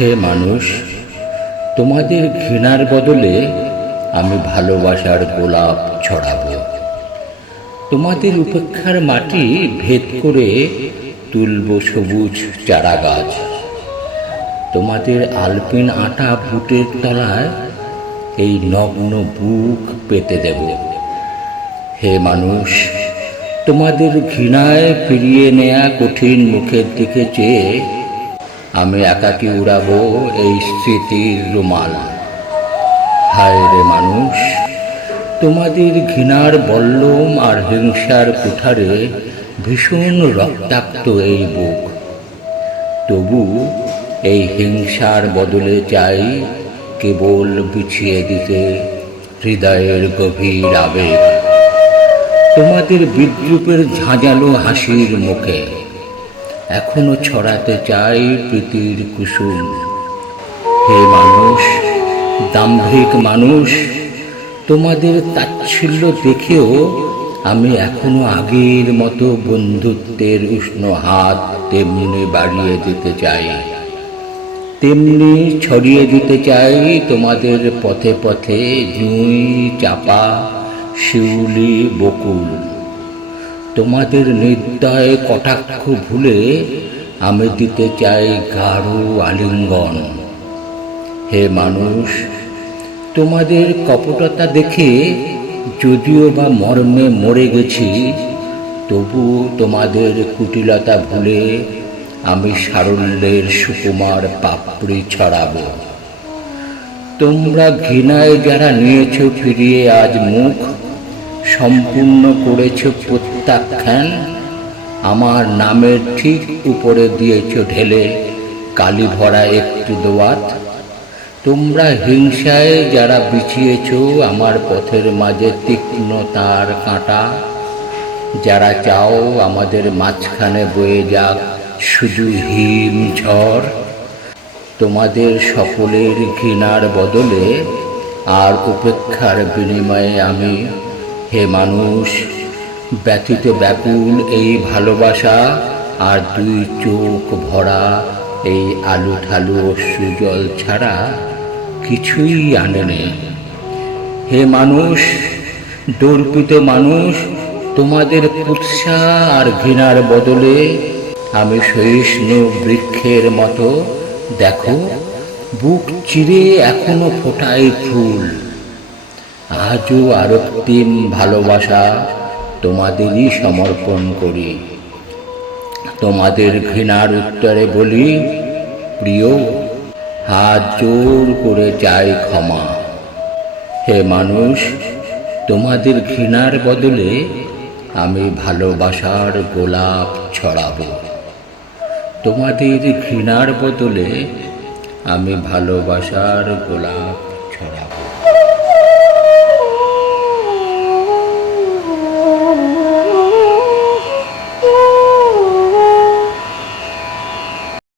হে মানুষ, তোমাদের ঘৃণার বদলে আমি ভালোবাসার গোলাপ ছড়াবো। তোমাদের উপেক্ষার মাটি ভেদ করে তুলব সবুজ চারা গাছ তোমাদের আলপিন আটা বুটের তলায় এই নগ্ন বুক পেতে দেব। হে মানুষ, তোমাদের ঘৃণায় ফিরিয়ে নেয়া কঠিন মুখের দিকে চেয়ে আমি একাকি উড়াবো এই স্মৃতির রুমাল। হায় রে মানুষ, তোমাদের ঘৃণার বল্লম আর হিংসার কুঠারে ভীষণ রক্তাক্ত এই বুক। তবু এই হিংসার বদলে চাই কেবল বিছিয়ে দিতে হৃদয়ের গভীর আবেগ। তোমাদের বিদ্রুপের ঝাঁঝালো হাসির মুখে এখনও ছড়াতে চাই প্রীতির কুসুম। হে মানুষ, দাম্ভিক মানুষ, তোমাদের তাচ্ছিল্য দেখেও আমি এখনও আগের মতো বন্ধুত্বের উষ্ণ হাত তেমনি বাড়িয়ে দিতে চাই। তেমনি ছড়িয়ে দিতে চাই তোমাদের পথে পথে জুঁই, চাপা, শিউলি, বকুল। তোমাদের নির্দয় কটাক্ষ ভুলে আমি দিতে চাই গাঢ় আলিঙ্গন। হে মানুষ, তোমাদের কপটতা দেখে যদিও বা মর্মে মরে গেছি, তবু তোমাদের কুটিলতা ভুলে আমি সারল্যের সুকুমার পাপড়ি ছড়াবো। তোমরা ঘৃণায় যারা নিয়েছ ফিরিয়ে আজ মুখ সম্পূর্ণ করেছ প্রত্যাখ্যান আমার নামের ঠিক উপরে দিয়েছ ঢেলে, কালি ভরা একটি দোয়াত। তোমরা হিংসায় যারা বিছিয়েছ আমার পথের মাঝে তীক্ষ্ণ তার কাঁটা, যারা চাও আমাদের মাঝখানে বয়ে যাক শুধু হিম ঝড়, তোমাদের সকলের ঘৃণার বদলে আর উপেক্ষার বিনিময়ে আমি হে মানুষ ব্যতীত ব্যাকুল এই ভালোবাসা, আর দুই চোখ ভরা এই আলু ঠালু অশ্রুজল ছাড়া কিছুই আনে নেই হে মানুষ, দর্পিত মানুষ, তোমাদের কুৎসা আর ঘৃণার বদলে আমি সহিষ্ণু বৃক্ষের মতো, দেখো, বুক চিরে এখনও ফোটাই ফুল। আজও আরক্তিম ভালোবাসা। তোমাদেরই সমর্পণ করি। তোমাদের ঘৃণার উত্তরে বলি, প্রিয়, হাত জোর করে চাই ক্ষমা। হে মানুষ, তোমাদের ঘৃণার বদলে আমি ভালোবাসার গোলাপ ছড়াবো। তোমাদের ঘৃণার বদলে আমি ভালোবাসার গোলাপ